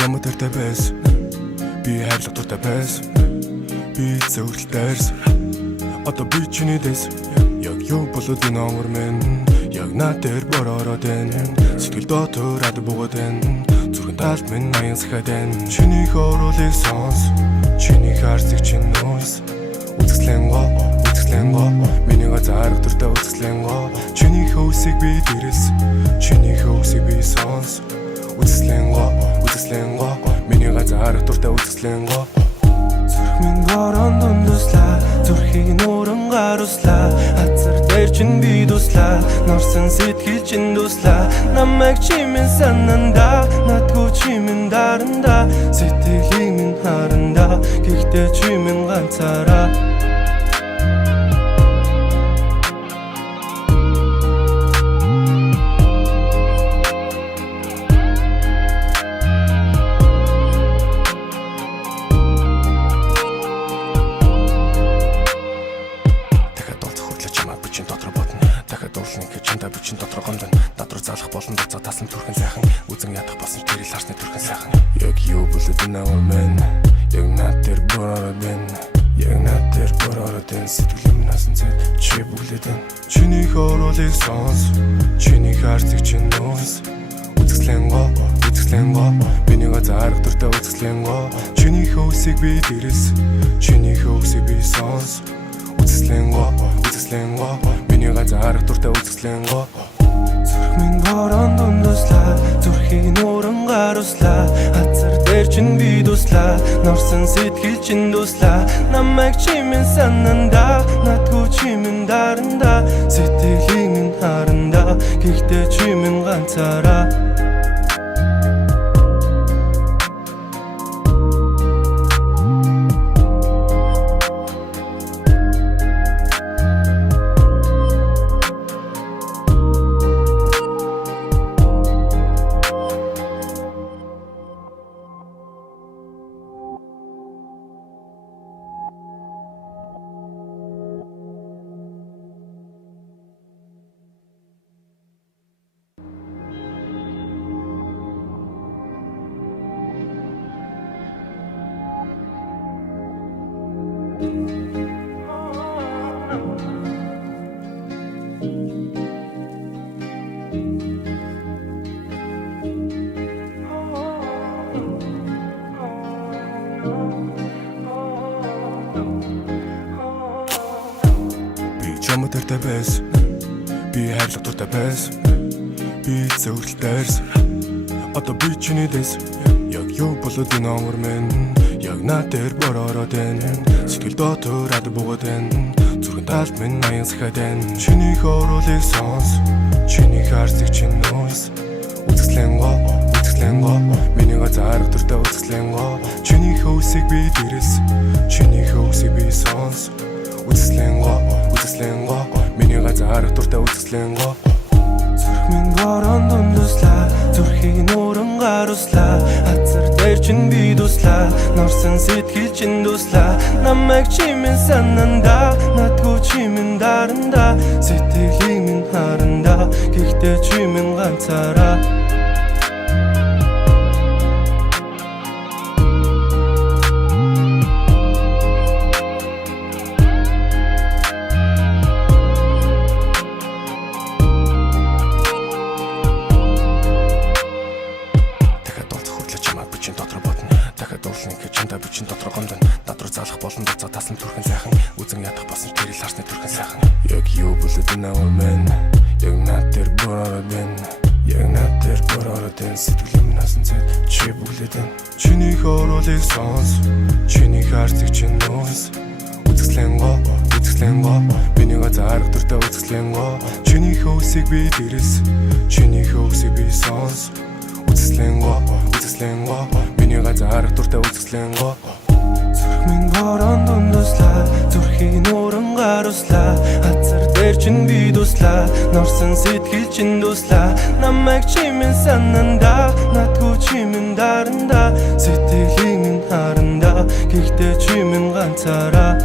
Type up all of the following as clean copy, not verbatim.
чамд тэртэй байсан. Би хайрлах дуртай байсан. Би зөвлөлтөөс одоо би чиний дэс. Яг юу болоод энэ омор минь яг надад бороод байна. Сэтгэл дотор буугаад байна. Зүрхэн талд минь аян сахад байна. Чиний хоолыг сонс. Чиний харцыг чинь нөөс. Үзэсгэлэн гоо миний газар дуртай үзэсгэлэн гоо. Чиний хөөсийг би дэрс. Чиний хөөсийг би сонс. Үзэсгэлэн гоо миний газар дуртай үзэсгэлэн гоо. Зүрх минь горон дундуслаа. Зүрхийг нууран гаруслаа. Хазар дээр чинь би дуслаа. Норсон сэтгэл чинь дуслаа. Намайг чимэн сананда. Надгүй чимэн даранда. Сэтгэлийг минь харанда. Гэхдээ чимэн ганцаараа. Дахиад уурлын гэж чамдаа бичин дотор гомдон. Надруу залах болон доцоо таслан түрхэн сайхан. Үзэн ядах болсон тэрийг харсны түрхэн сайхан. Яг юу болоод энэ аваа мэн. Яг над тэр бороод байна. Яг над тэр бороод энэ сэтгэл юм насан зэт чи бүлээд байна. Чиний хоолыг сонс. Чиний харцыг чинь нөөс. Үзэсгэлэн гоо миний газар дуртай үзэсгэлэн гоо. Чиний хөөсийг би дэрс. Чиний хөөсийг би сонс. Үзэсгэлэн гоо миний газар дуртай үзэсгэлэн гоо. Зүрх минь горон дундуслаа. Зүрхийг нууран гаруслаа. Хазар дээр чинь би дуслаа. Норсон сэтгэл чинь дуслаа. Намайг чимэн сананда. Надгүй чимэн даранда. Сэтгэлийг минь харанда. Гэхдээ чимэн ганцаараа. Чамд тэртэй байсан. Би хайрлах дуртай байсан. Би зөвлөлтөөс одоо би чиний дэс. Яг юу болоод энэ омор минь яг надад бороод байна. Сэтгэл дотор буугаад байна. Зүрхэн талд минь аян сахад байна. Чиний хоолыг сонс. Чиний харцыг чинь нөөс. Үзэсгэлэн гоо миний газар дуртай үзэсгэлэн гоо. Чиний хөөсийг би дэрс. Чиний хөөсийг би сонс. Үзэсгэлэн гоо миний газар дуртай үзэсгэлэн гоо. Зүрх минь горон дундуслаа. Зүрхийг нууран гаруслаа. Хазар дээр чинь би дуслаа. Норсон сэтгэл чинь дуслаа. Намайг чимэн сананда. Надгүй чимэн даранда. Сэтгэлийг минь харанда. Гэхдээ чимэн ганцаараа. Дахиад уурлын гэж чамдаа бичин дотор гомдон. Надруу залах болон доцоо таслан түрхэн сайхан. Үзэн ядах болсон тэрийг харсны түрхэн сайхан. Яг юу болоод энэ аваа мэн. Яг над тэр бороод байна. Яг над тэр бороод энэ сэтгэл юм насан зэт чи бүлээд байна. Чиний хоолыг сонс. Чиний харцыг чинь нөөс. Үзэсгэлэн гоо миний газар дуртай үзэсгэлэн гоо. Чиний хөөсийг би дэрс. Чиний хөөсийг би сонс. Үзэсгэлэн гоо миний газар дуртай үзэсгэлэн гоо. Зүрх минь горон дундуслаа. Зүрхийг нууран гаруслаа. Хазар дээр чинь би дуслаа. Норсон сэтгэл чинь дуслаа. Намайг чимэн сананда. Надгүй чимэн даранда. Сэтгэлийг минь харанда. Гэхдээ чимэн ганцаараа.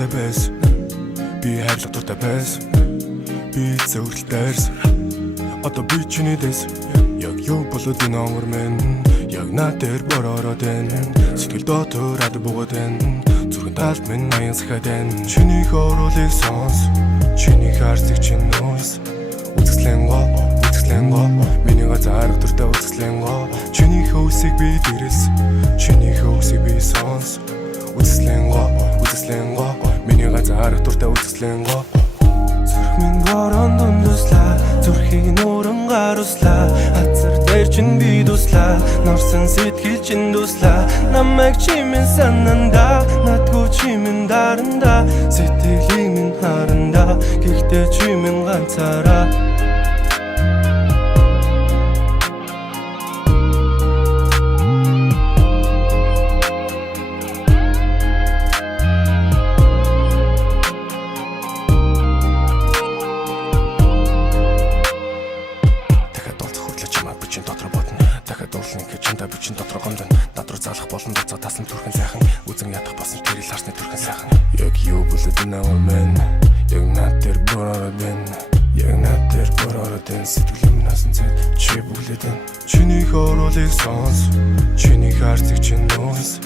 дуртай байсан. Би хайрлах дуртай байсан. Би зөвлөлтөөс одоо би чиний дэс. Яг юу болоод энэ омор мэн. Яг надад бороод байна. Сэтгэл дотор буугаад байна. Зүрхэн талд минь аян сахад байна. Чиний хоолыг сонс. Чиний харцыг чинь нөөс. Үзэсгэлэн гоо миний газар дуртай үзэсгэлэн гоо. Чиний хөөсийг би дэрс. Чиний хөөсийг би сонс. Үзэсгэлэн гоо миний газар дуртай үзэсгэлэн гоо. Зүрх минь борон дундуслаа. Зүрхийг нууран гаруслаа. Хацар дээр чин би дуслаа. Норсон сэтгэл чин дуслаа. Намайг чимэн сананда. Надгүй чимэн даранда. Сэтгэлийн минь харанда. Гэхдээ чимэн ганцаараа. Бичин дотор гомдон дотроо залах болон доцоо тасна түрхэн сайхан үзэн ядах болсон тэрийг харсны түрхэн сайхан. Яг юу болоод энэ мэн. Яг над тэр бороод байна. Яг над тэр бороод энэ сэтгэл минасан зэт чи бүлээд энэ. Чиний хоолыг сонс. Чиний харцыг чинь нөөс.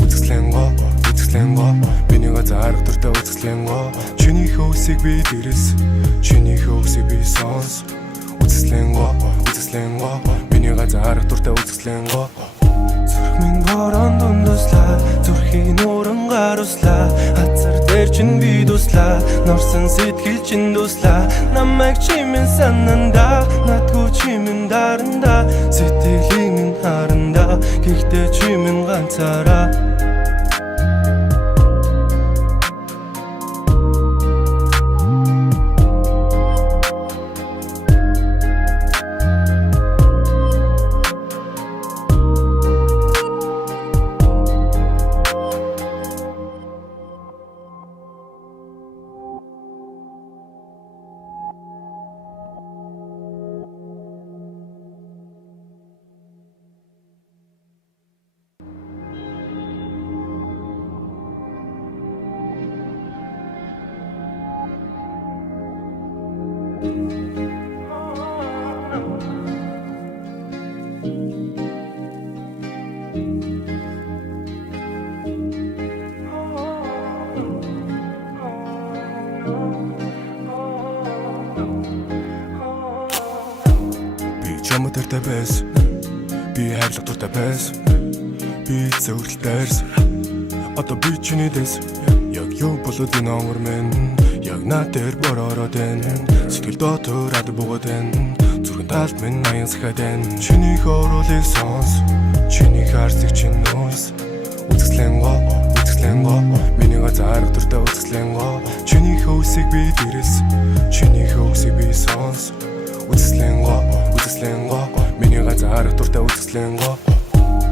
Үзэсгэлэн гоо миний газар дуртай үзэсгэлэн гоо. Чиний хөөсийг би дэрс. Чиний хөөсийг би сонс. Үзэсгэлэн гоо миний газар дуртай үзэсгэлэн гоо. Зүрх минь борон дундуслаа. Зүрхийг нууран гаруслаа. Хацар дээр чин би дуслаа. Норсон сэтгэл чин дуслаа. Намайг чимэн сананда. Надгүй чимэн даранда. Сэтгэлийн минь харанда. Гэхдээ чимэн ганцаараа. Чамд дуртай байсан. Би хайрлах дуртай байсан. Би зөвлөлтөөс одоо би чиний дэс. Яг юу болоод энэ омор мэн. Яг надад бороод байна. Сэтгэл дотор буугаад байна. Зүрхэн талд минь аян сахад байна. Чиний хоолыг сонс. Чиний харцыг чинь нөөс. Үзэсгэлэн гоо миний газар дуртай үзэсгэлэн гоо. Чиний хөөсийг би дэрс. Чиний хөөсийг би сонс. Үзэсгэлэн гоо миний газар дуртай үзэсгэлэн гоо.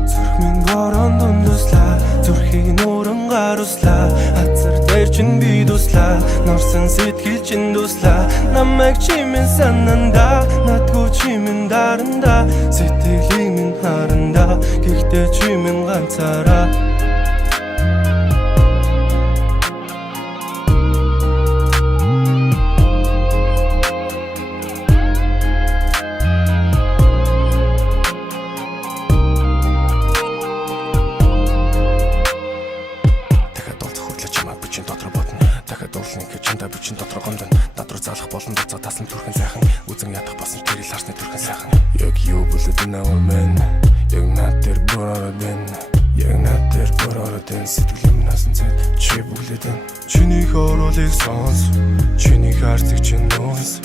Зүрх минь борон дундуслаа. Зүрхийг нууран гаруслаа. Хацар дээр чин би дуслаа. Норсон сэтгэл чин дуслаа. Намайг чимэн сананда. Надгүй чимэн даранда. Сэтгэлийн минь харанда. Гэхдээ чимэн ганцаараа. Бичин дотор гомдон дотроо залах болон доцоо тасна түрхэн сайхан үзэн ядах болсон тэрийг харсны түрхэн сайхан. Яг юу болоод энэ мэн. Яг над тэр бороод байна. Яг над тэр бороод энэ сэтгэл минасан зэт чи бүлээд энэ. Чиний хоолыг сонс. Чиний харцыг чинь нөөс.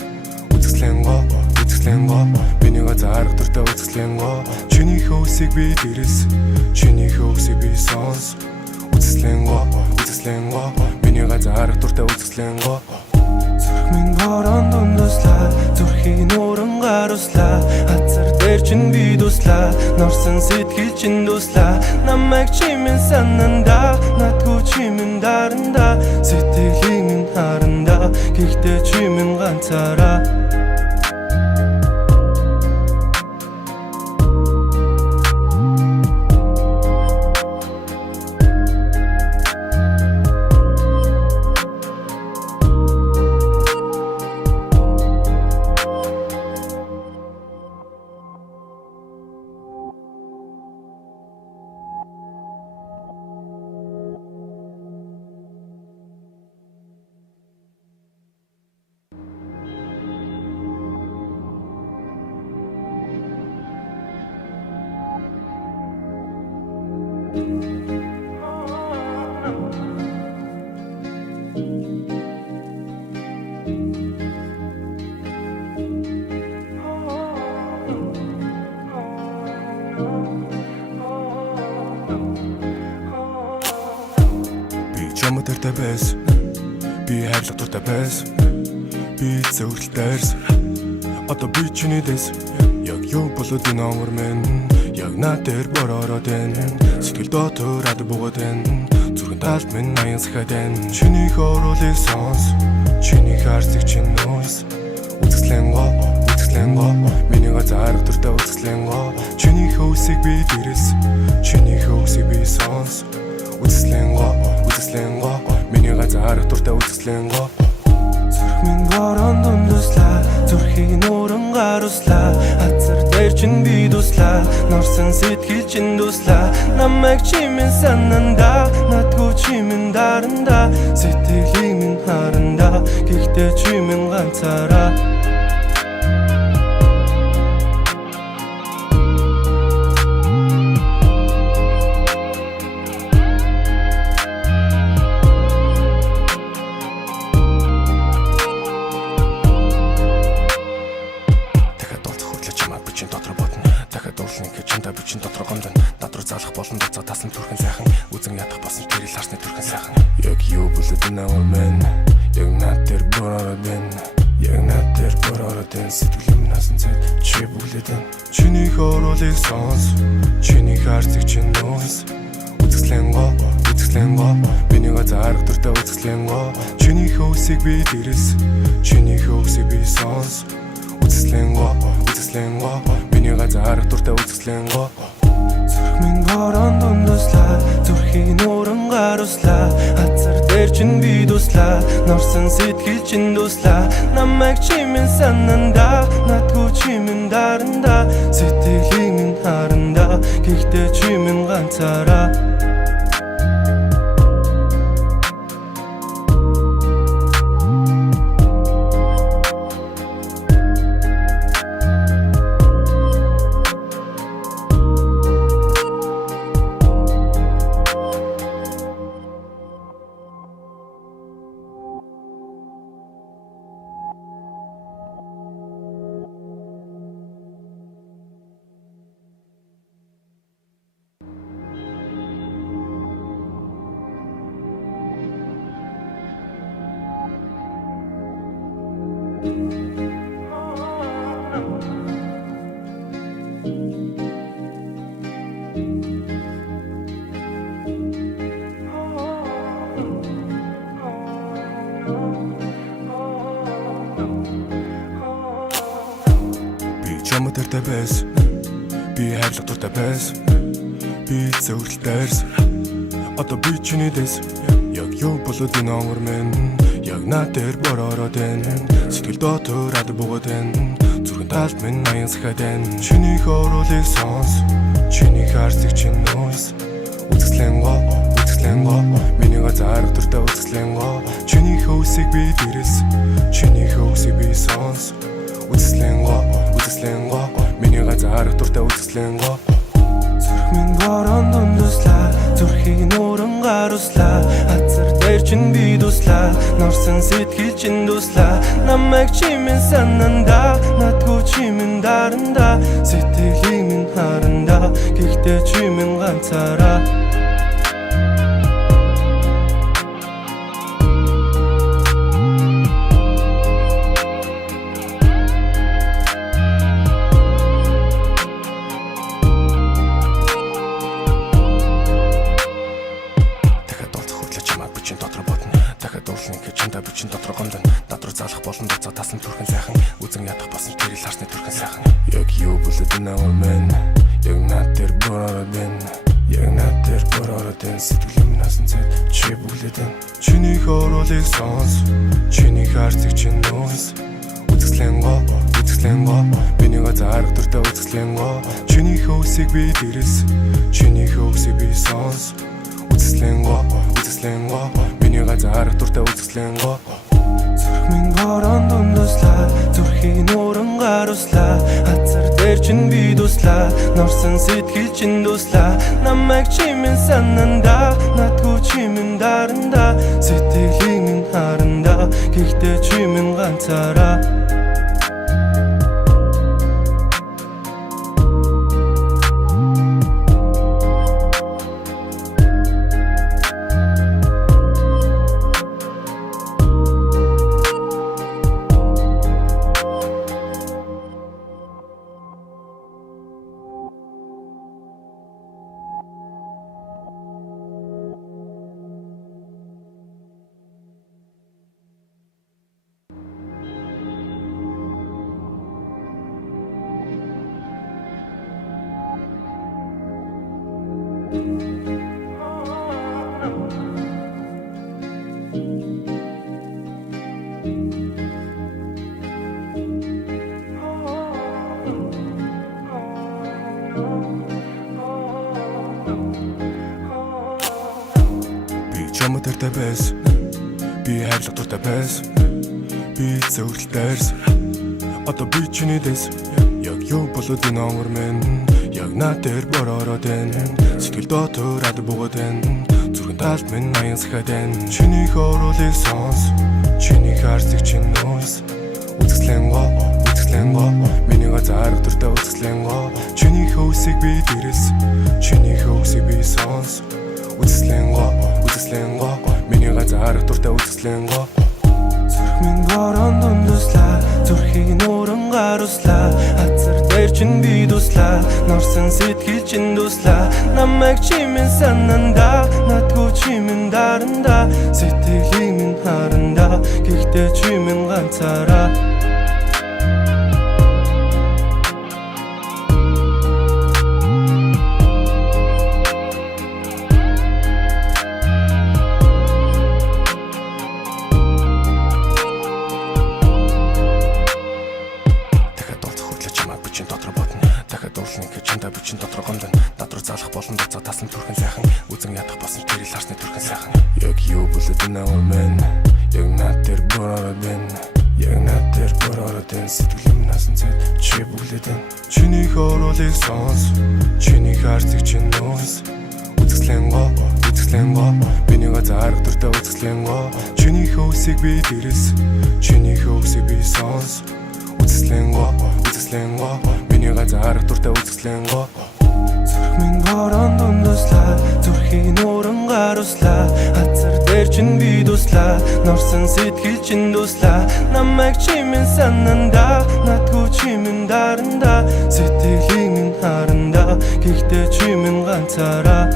Үзэсгэлэн гоо миний газар дуртай үзэсгэлэн гоо. Чиний хөөсийг би дэрс. Чиний хөөсийг би сонс. Үзэсгэлэн гоо миний газар дуртай үзэсгэлэн гоо. Зүрх минь борон дундуслаа. Зүрхийг нууран гаруслаа. Хацар дээр чин би дуслаа. Норсон сэтгэл чин дуслаа. Намайг чимэн сананда. Надгүй чимэн даранда. Сэтгэлийн минь харанда. Гэхдээ чимэн ганцаараа. дуртай байсан. Би хайрлах дуртай байсан. Би зөвхөн дайрсан. Одоо би чиний дэс. Яг юу болоод энэ амар мэн. Яг над дээр бороод байна. Сэтгэл дотор буугаад байна. Зүрхэн талд минь аян сахад байна. Чиний хоолыг сонс. Чиний харцыг чинь нөөс. Үзэсгэлэн гоо миний газар дуртай үзэсгэлэн гоо. Чиний хөөсийг би дэрс. Чиний хөөсийг би сонс. Үзэсгэлэн гоо миний газар дуртай үзэсгэлэн гоо. Зүрх минь борон дундуслаа. Зүрхийг нууран гаруслаа. Хазар дээр чин би дуслаа. Норсон сэтгэл чин дуслаа. Намайг чимэн сананда. Надгүй чимэн даранда. Сэтгэлийг минь харанда. Гэхдээ чимэн ганцаараа. Бичин дотор гомдон дотроо залах болон доцоо тасан түрхэн сайхан үзэн ядах болсон тэрийг харсны түрхэн сайхан. Яг юу болоод энэ аваа мэн. Яг над дээр бороод байна. Яг над дээр бороод байна. Сэтгэлэм насан цэд чи бүглээд байна. Чиний хоолыг сонс. Чиний харцыг чинь нөөс. Үзэсгэлэн гоо миний газар дуртай үзэсгэлэн гоо. Чиний хөөсийг би дэрс. Чиний хөөсийг би сонс. Үзэсгэлэн гоо миний газар дуртай үзэсгэлэн гоо. Зүрх минь борон дундуслаа. Зүрхийг нууран гаруслаа. Хазар дээр чин би дуслаа. Норсон сэтгэл чин дуслаа. Намайг чимэн сананда. Надгүй чимэн даранда. Сэтгэлийг минь харанда. Гэхдээ чимэн ганцаараа. Чамд дуртай байсан. Би хайрлах дуртай байсан. Би зөвхөн дайрсан. Одоо би чиний дэс. Яг юу болоод энэ амар мэн. Яг над дээр бороод байна. Сэтгэл дотор буугаад байна. Зүрхэн талд минь аян сахад байна. Чиний хоолыг сонс. Чиний харцыг чинь нөөс. Үзэсгэлэн гоо миний газар дуртай үзэсгэлэн гоо. Чиний хөөсийг би дэрс. Чиний хөөсийг би сонс. Үзэсгэлэн гоо миний газар дуртай үзэсгэлэн гоо. Зүрх минь борон дундуслаа. Зүрхийг нууран гаруслаа. Хазар дээр чин би дуслаа. Норсон сэтгэл чин дуслаа. Намайг чимэн сананда. Надгүй чимэн даранда. Сэтгэлийг минь харанда. Гэхдээ чимэн ганцаараа. Бичин дотор гомдон дотроо залах болон доцоо тасан түрхэн сайхан үзэн ядах болсон тэрийг харсны түрхэн сайхан. Яг юу болоод энэ аваа мэн. Яг над дээр бороод байна. Яг над дээр бороод байна. Сэтгэлэм насан цэд чи бүглээд байна. Чиний хоолыг сонс. Чиний харцыг чинь нөөс. Үзэсгэлэн гоо миний газар дуртай үзэсгэлэн гоо. Чиний хөөсийг би дэрс. Чиний хөөсийг би сонс. Үзэсгэлэн гоо миний газар дуртай үзэсгэлэн гоо. Зүрх минь борон дундуслаа. Зүрхийг нууран гаруслаа. Хазар дээр чин би дуслаа. Норсон сэтгэл чин дуслаа. Намайг чимэн сананда. Надгүй чимэн даранда. Сэтгэлийг минь харанда. Гэхдээ чимэн ганцаараа. дуртай байсан. Би хайрлах дуртай байсан. Би зөвхөн дайрсан. Одоо би чиний дэс. Яг юу болоод энэ омор минь. Яг над дээр бороод байна. Сэтгэл дотоод буугаад байна. Зүрхэн талд минь аян сахад байна. Чиний хоолыг сонс. Чиний харцыг чинь нөөс. Үзэсгэлэн гоо миний газар дуртай үзэсгэлэн гоо. Чиний хөөсийг би дэрэлс. Чиний хөөсийг би сонс. Үзэсгэлэн гоо миний газар дуртай үзэсгэлэн гоо. Зүрх минь борон дундуслаа. Зүрхийг нууран гаруслаа. Хазар дээр чин би дуслаа. Норсон сэтгэл чин дуслаа. Намайг чимэн сананда. Надгүй чимэн даранда. Сэтгэлийг минь харанда. Гэхдээ чимэн ганцаараа. Бичин дотор гомдон надруу залах болон доцоо таслан түрхэн сайхан үзэн ядах басан тэрэл харсны түрхэн сайхан. Яг юу болоод энэ авар мэн. Яг над дээр бороод байна. Яг над дээр бороод энэ сэтгэлэм насан цэд чи бүлээд байна. Чиний хоолыг сонс. Чиний харцыг чинь нөөс. Үзэсгэлэн гоо миний газар дуртай үзэсгэлэн гоо. Чиний хөөсийг би дэрэлс. Чиний хөөсийг би сонс. Үзэсгэлэн гоо миний газар дуртай үзэсгэлэн гоо. Зүрх минь борон дундуслаа. Зүрхийг нууран гаруслаа. Хазар дээр чин би дуслаа. Норсон сэтгэл чин дуслаа. Намайг чимэн сананда. Надгүй чимэн даранда. Сэтгэлийг минь харанда. Гэхдээ чимэн ганцаараа.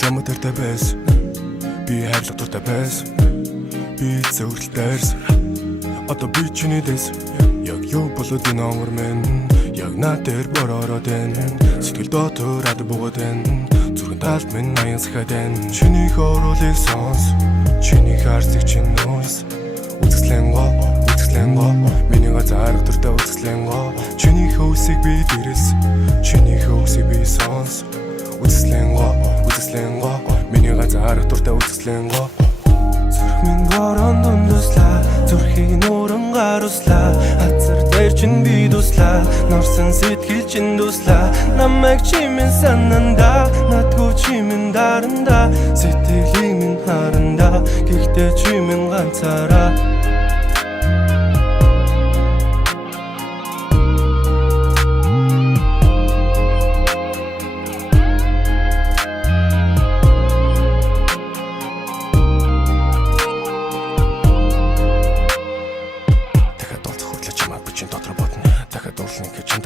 Чамд дуртай байсан. Би хайрлах дуртай байсан. Би зөвхөн дайрсан. Одоо би чиний дэс. Яг юу болоод энэ омор минь. Яг над дээр бороод байна. Сэтгэл дотоод буугаад байна. Зүрхэн талд минь аян сахад байна. Чиний хоолыг сонс. Чиний харцыг чинь нөөс. Үзэсгэлэн гоо миний газар дуртай үзэсгэлэн гоо. Чиний хөөсийг би дэрэлс. Чиний хөөсийг би сонс. Үзэсгэлэн гоо миний газар дуртай үзэсгэлэн гоо. Зүрх минь борон дундуслаа. Зүрхийг нууран гаруслаа. Хазар дээр чин би дуслаа. Норсон сэтгэл чин дуслаа. Намайг чимэн сананда. Надгүй чимэн даранда. Сэтгэлийг минь харанда. Гэхдээ чимэн ганцаараа.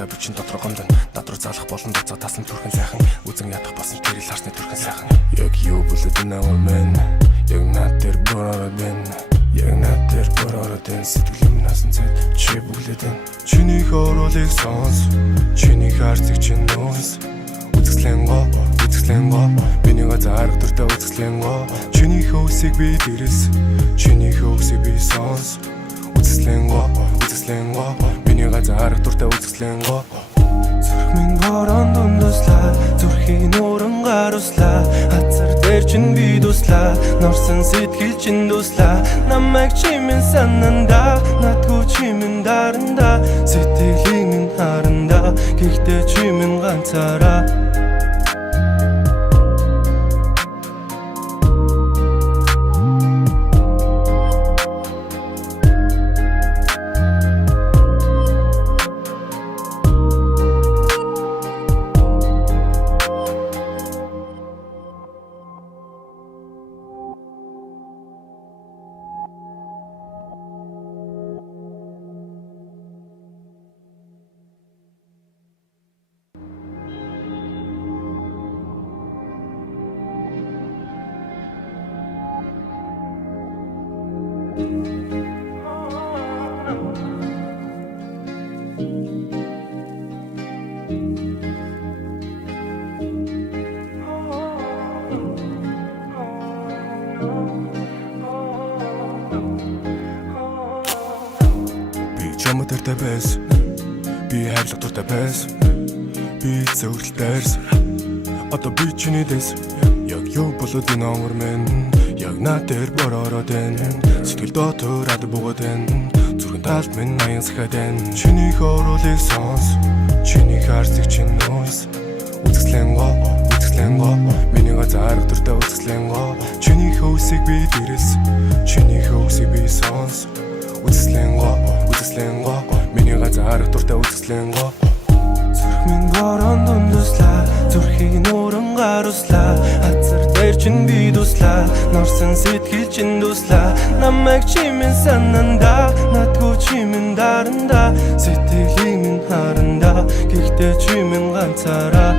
Бичин дотор гомдон надруу залах болон доцоо таслан түрхэн сайхан үзэн ядах басан тэрэл харсны түрхэн сайхан. Яг юу болоод энэ авар мэн. Яг над дээр бороод байна. Яг над дээр бороод энэ сэтгэлэм насан цэд чи бүлээд байна. Чиний хоолыг сонс. Чиний харцыг чинь нөөс. Үзэсгэлэн гоо миний газар дуртай үзэсгэлэн гоо. Чиний хөөсийг би дэрэлс. Чиний хөөсийг би сонс. Үзэсгэлэн гоо миний газар дуртай үзэсгэлэн гоо. Зүрх минь борон дундуслаа. Зүрхийг нууран гаруслаа. Хазар дээр чин би дуслаа. Норсон сэтгэл чин дуслаа. Намайг чимэн сананда. Надгүй чимэн даранда. Сэтгэлийг минь харанда. Гэхдээ чимэн ганцаараа. дуртай байсан. Би хайрлах дуртай байсан. Би зөвхөн дайрсан. Одоо би чиний дэс. Яг юу болоод энэ омор мэн. Яг над дээр бороод байна. Сэтгэл дотоод буугаад байна. Зүрхэн талд минь аян сахад байна. Чиний хоолыг сонс. Чиний харцыг чинь нөөс. Үзэсгэлэн гоо миний газар дуртай үзэсгэлэн гоо. Чиний хөөсийг би дэрээс. Чиний хөөсийг би сонс. Үзэсгэлэн гоо миний газар дуртай үзэсгэлэн гоо. Зүрх минь борон дундуслаа. Зүрхийг нууран гаруслаа. Хазар дээр чинь би дуслаа. Норсон сэтгэл чинь дуслаа. Намайг чимэн сананда. Надгүй чимэн даранда. Сэтгэлийг минь харанда. Гэхдээ чимэн ганцаараа.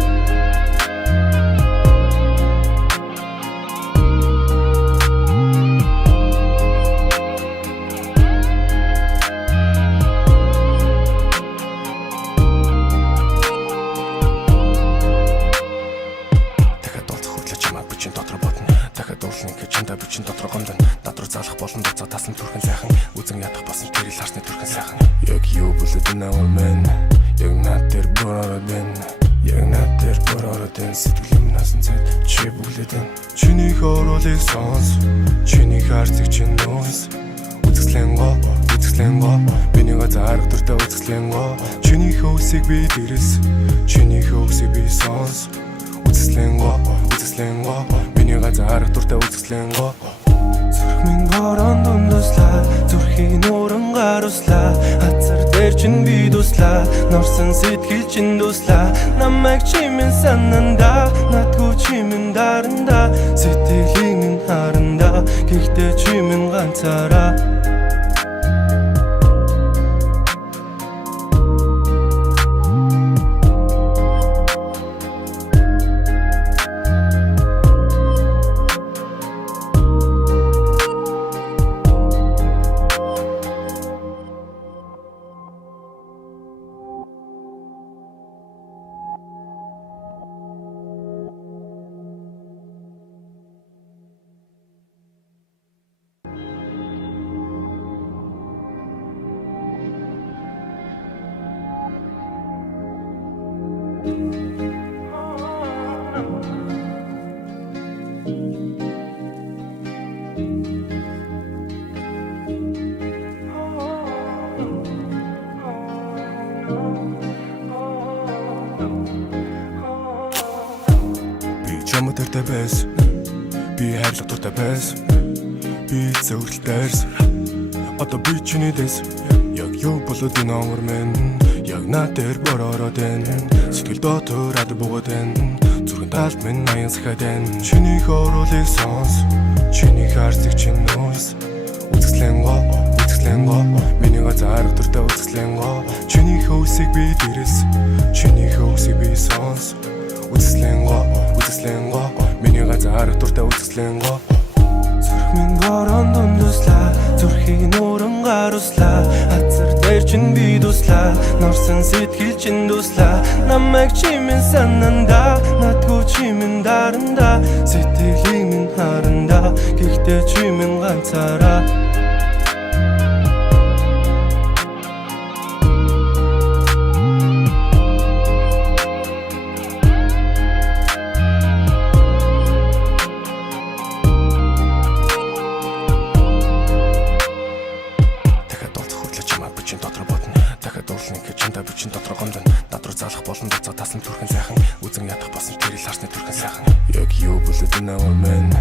Бичин дотор гомдон дотроо залах болон доцоо тасна түрхэн сайхан үзэн ядах басан тэрийг харсны түрхэн сайхан. Яг юу болоод энэ аваа мэн. Яг над дээр бороод байна. Яг над дээр бороод байна. Сэтгэл минь цэд чи бүлээд байна. Чиний хоолыг сонс. Чиний харцыг чинь нөөс. Үзэсгэлэн гоо миний газар дуртай үзэсгэлэн гоо. Чиний хөөсийг би дэрээс. Чиний хөөсийг би сонс. Үзэсгэлэн гоо миний газар дуртай үзэсгэлэн гоо. Зүрх минь борон дундуслаа. Зүрхийг нууран гаруслаа. Хазар дээр чинь би дуслаа. Норсон сэтгэл чинь дуслаа. Намайг чимэн сананда. Надгүй чимэн даранда. Сэтгэлийг минь харанда. Гэхдээ чимэн ганцаараа. Чамд дуртай байсан. Би хайрлах дуртай байсан. Би зөвхөн дайрсан. Одоо би чиний дэс. Яг юу болоод энэ омор мэн. Яг над дээр бороод байна. Сэтгэл дотоод буугаад байна. Зүрхэн талд минь аян сахад байна. Чиний хоолыг сонс. Чиний харцыг чинь нөөс. Үзэсгэлэн гоо миний газар дуртай үзэсгэлэн гоо. Чиний хөөсийг би дэрээс. Чиний хөөсийг би сонс. Үзэсгэлэн гоо миний газар дуртай үзэсгэлэн гоо. Зүрх минь борон дундуслаа. Зүрхийг нууран гаруслаа. Хазар дээр чинь би дуслаа. Норсон сэтгэл чинь дуслаа. Намайг чимэн сананда. Надгүй чимэн даранда. Сэтгэлийг минь харанда. Гэхдээ чимэн ганцаараа. Бичин дотор гомдон дотроо залах болон доцоо тасна түрхэн сайхан үзэн ядах басан тэрийг харсны түрхэн сайхан. Яг юу болоод энэ аваа мэн.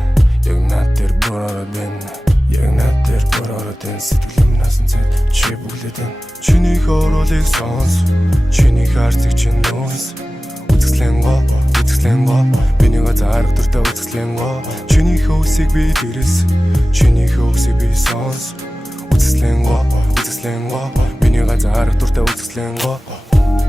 Яг над дээр бороод байна. Яг над дээр бороод байна. Сэтгэл минь цэд чи бүлээд байна. Чиний хоолыг сонс. Чиний харцыг чинь нөөс. Үзэсгэлэн гоо миний газар дуртай үзэсгэлэн гоо. Чиний хөөсийг би дэрээс. Чиний хөөсийг би сонс. Үзэсгэлэн гоо миний газар дуртай үзэсгэлэн гоо.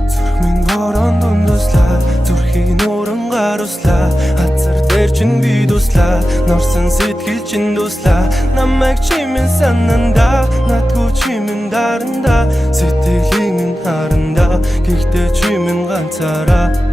Зүрх минь борон дундуслаа. Зүрхийг нууран гаруслаа. Хазар дээр чинь би дуслаа. Норсон сэтгэл чинь дуслаа. Намайг чимэн сананда. Надгүй чимэн даранда. Сэтгэлийг минь харанда. Гэхдээ чимэн ганцаараа.